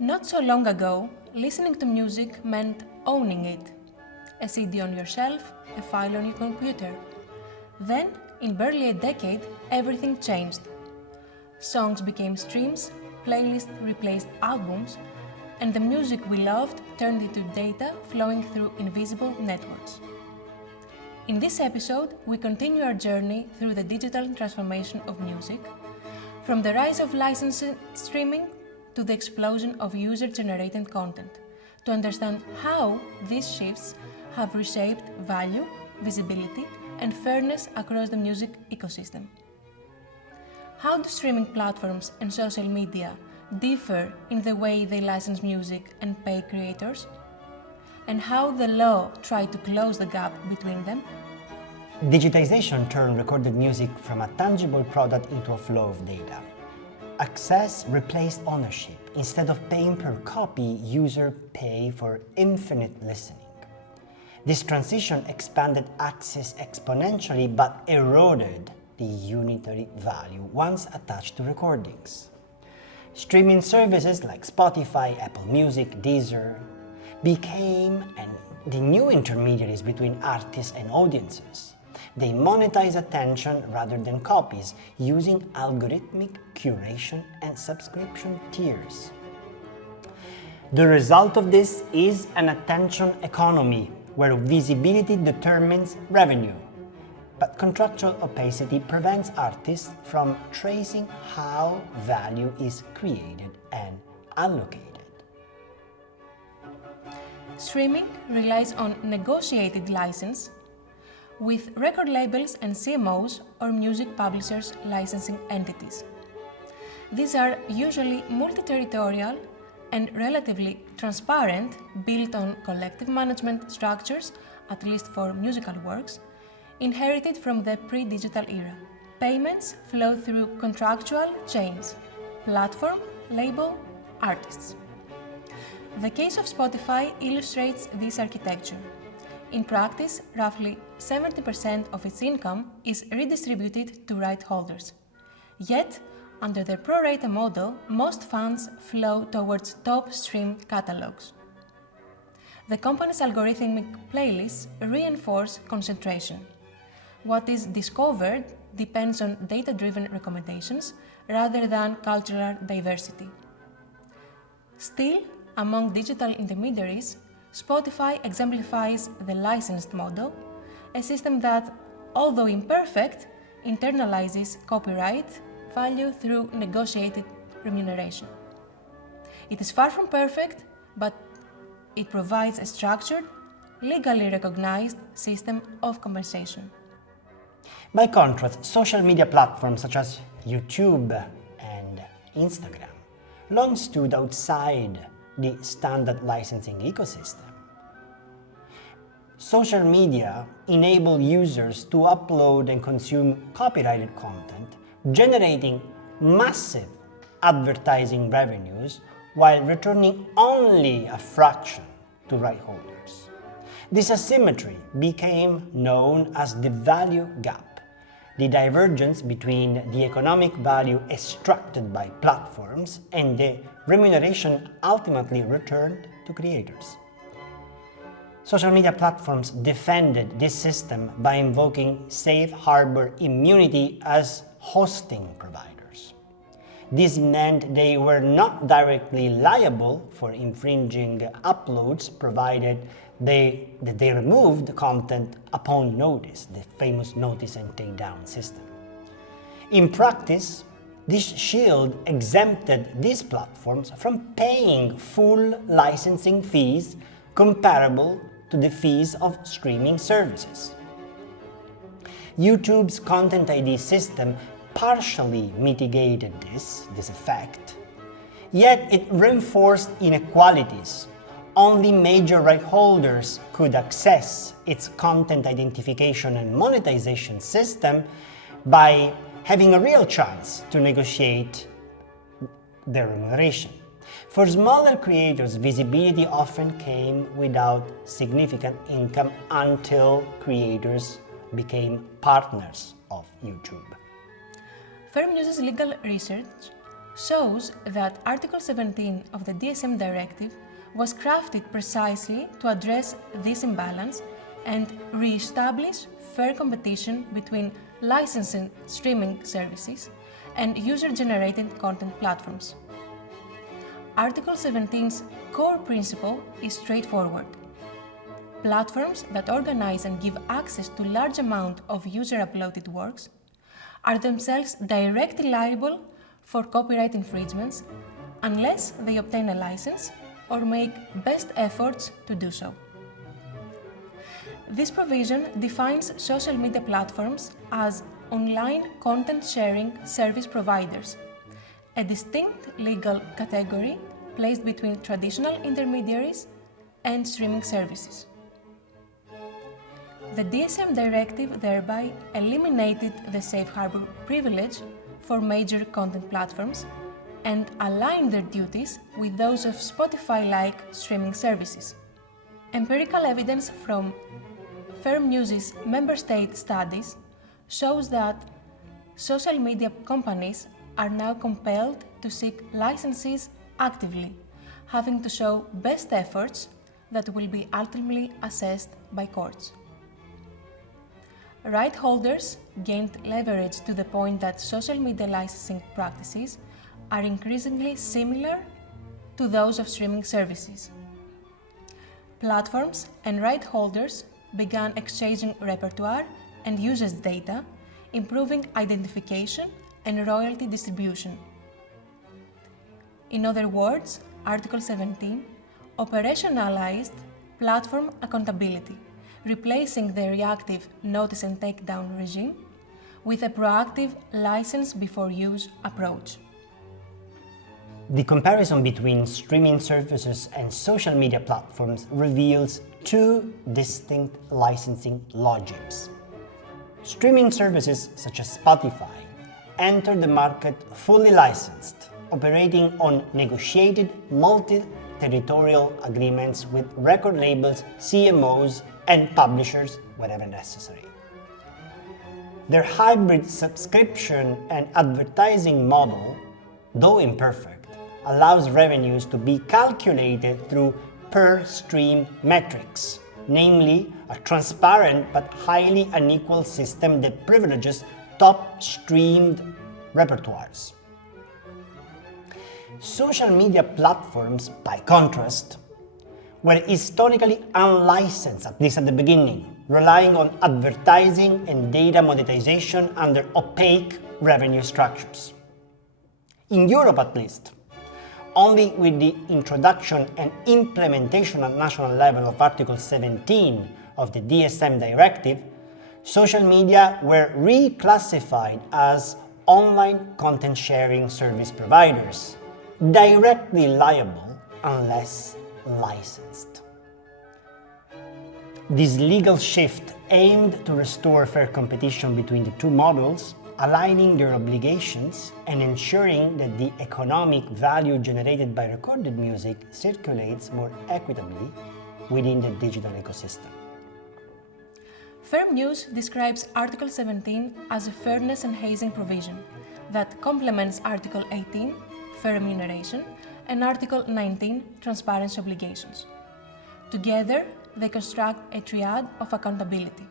Not so long ago, listening to music meant owning it. A CD on your shelf, a file on your computer. Then, in barely a decade, everything changed. Songs became streams, playlists replaced albums, and the music we loved turned into data flowing through invisible networks. In this episode, we continue our journey through the digital transformation of music, from the rise of licensed streaming to the explosion of user-generated content, to understand how these shifts have reshaped value, visibility, and fairness across the music ecosystem. How do streaming platforms and social media differ in the way they license music and pay creators? And how the law tried to close the gap between them? Digitization turned recorded music from a tangible product into a flow of data. Access replaced ownership. Instead of paying per copy, users pay for infinite listening. This transition expanded access exponentially but eroded the unitary value once attached to recordings. Streaming services like Spotify, Apple Music, Deezer became the new intermediaries between artists and audiences. They monetize attention rather than copies, using algorithmic curation and subscription tiers. The result of this is an attention economy where visibility determines revenue, but contractual opacity prevents artists from tracing how value is created and allocated. Streaming relies on negotiated license, with record labels and CMOs or music publishers licensing entities. These are usually multi-territorial and relatively transparent, built on collective management structures, at least for musical works, inherited from the pre-digital era. Payments flow through contractual chains: platform, label, artists. The case of Spotify illustrates this architecture. In practice, roughly 70% of its income is redistributed to right holders. Yet, under the pro rata model, most funds flow towards top stream catalogs. The company's algorithmic playlists reinforce concentration. What is discovered depends on data-driven recommendations rather than cultural diversity. Still, among digital intermediaries, Spotify exemplifies the licensed model, a system that, although imperfect, internalizes copyright value through negotiated remuneration. It is far from perfect, but it provides a structured, legally recognized system of compensation. By contrast, social media platforms such as YouTube and Instagram long stood outside the standard licensing ecosystem. Social media enable users to upload and consume copyrighted content, generating massive advertising revenues while returning only a fraction to right holders. This asymmetry became known as the value gap, the divergence between the economic value extracted by platforms and the remuneration ultimately returned to creators. Social media platforms defended this system by invoking safe harbor immunity as hosting providers. This meant they were not directly liable for infringing uploads provided that they removed content upon notice, the famous notice and take down system. In practice, this shield exempted these platforms from paying full licensing fees comparable to the fees of streaming services. YouTube's Content ID system partially mitigated this effect, yet it reinforced inequalities. Only major right holders could access its content identification and monetization system by having a real chance to negotiate their remuneration. For smaller creators, visibility often came without significant income until creators became partners of YouTube. FairMuse's legal research shows that Article 17 of the DSM directive was crafted precisely to address this imbalance and re-establish fair competition between licensing streaming services and user-generated content platforms. Article 17's core principle is straightforward. Platforms that organize and give access to large amount of user-uploaded works are themselves directly liable for copyright infringements unless they obtain a license or make best efforts to do so. This provision defines social media platforms as online content sharing service providers, a distinct legal category placed between traditional intermediaries and streaming services. The DSM directive thereby eliminated the safe harbor privilege for major content platforms and aligned their duties with those of Spotify-like streaming services. Empirical evidence from MusE's member state studies shows that social media companies are now compelled to seek licenses actively, having to show best efforts that will be ultimately assessed by courts. Right holders gained leverage to the point that social media licensing practices are increasingly similar to those of streaming services. Platforms and right holders began exchanging repertoire and usage data, improving identification and royalty distribution. In other words, Article 17 operationalized platform accountability, replacing the reactive notice and takedown regime with a proactive license before use approach. The comparison between streaming services and social media platforms reveals two distinct licensing logics. Streaming services such as Spotify enter the market fully licensed, operating on negotiated multi-territorial agreements with record labels, CMOs, and publishers wherever necessary. Their hybrid subscription and advertising model, though imperfect, allows revenues to be calculated through per-stream metrics, namely a transparent but highly unequal system that privileges top-streamed repertoires. Social media platforms, by contrast, were historically unlicensed, at least at the beginning, relying on advertising and data monetization under opaque revenue structures. In Europe, at least, only with the introduction and implementation at national level of Article 17 of the DSM directive, social media were reclassified as online content sharing service providers, directly liable unless licensed. This legal shift aimed to restore fair competition between the two models, aligning their obligations and ensuring that the economic value generated by recorded music circulates more equitably within the digital ecosystem. Fair Use describes Article 17 as a fairness enhancing provision that complements Article 18, fair remuneration, and Article 19, transparency obligations. Together, they construct a triad of accountability: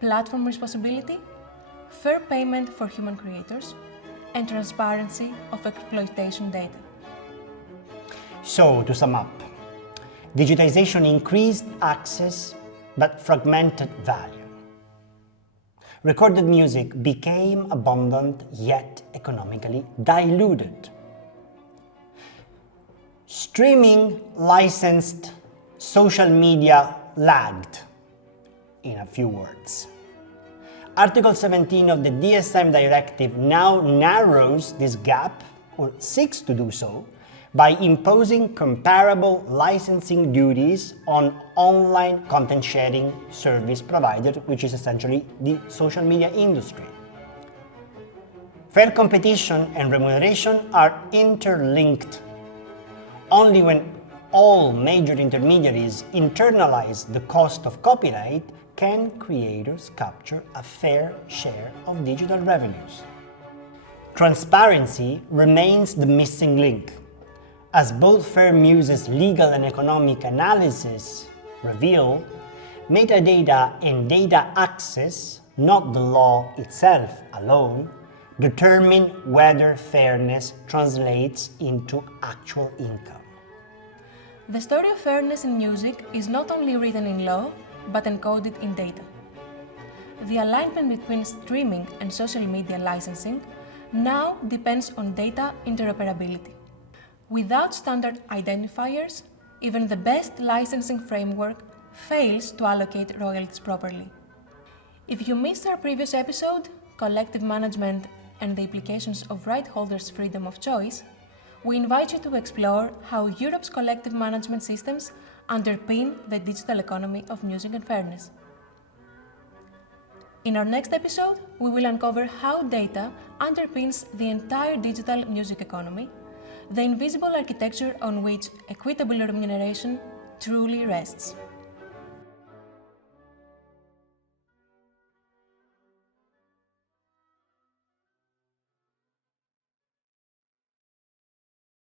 platform responsibility, fair payment for human creators, and transparency of exploitation data. So, to sum up, digitization increased access but fragmented value. Recorded music became abundant yet economically diluted. Streaming licensed, social media lagged, in a few words. Article 17 of the DSM directive now narrows this gap, or seeks to do so, by imposing comparable licensing duties on online content sharing service providers, which is essentially the social media industry. Fair competition and remuneration are interlinked. Only when all major intermediaries internalize the cost of copyright can creators capture a fair share of digital revenues. Transparency remains the missing link, as both fair MusE's legal and economic analysis reveal. Metadata and data access, not the law itself alone, determine whether fairness translates into actual income. The story of fairness in music is not only written in law, but encoded in data. The alignment between streaming and social media licensing now depends on data interoperability. Without standard identifiers, even the best licensing framework fails to allocate royalties properly. If you missed our previous episode, Collective Management and the Implications of Right Holders' Freedom of Choice, we invite you to explore how Europe's collective management systems underpin the digital economy of music and fairness. In our next episode, we will uncover how data underpins the entire digital music economy, the invisible architecture on which equitable remuneration truly rests.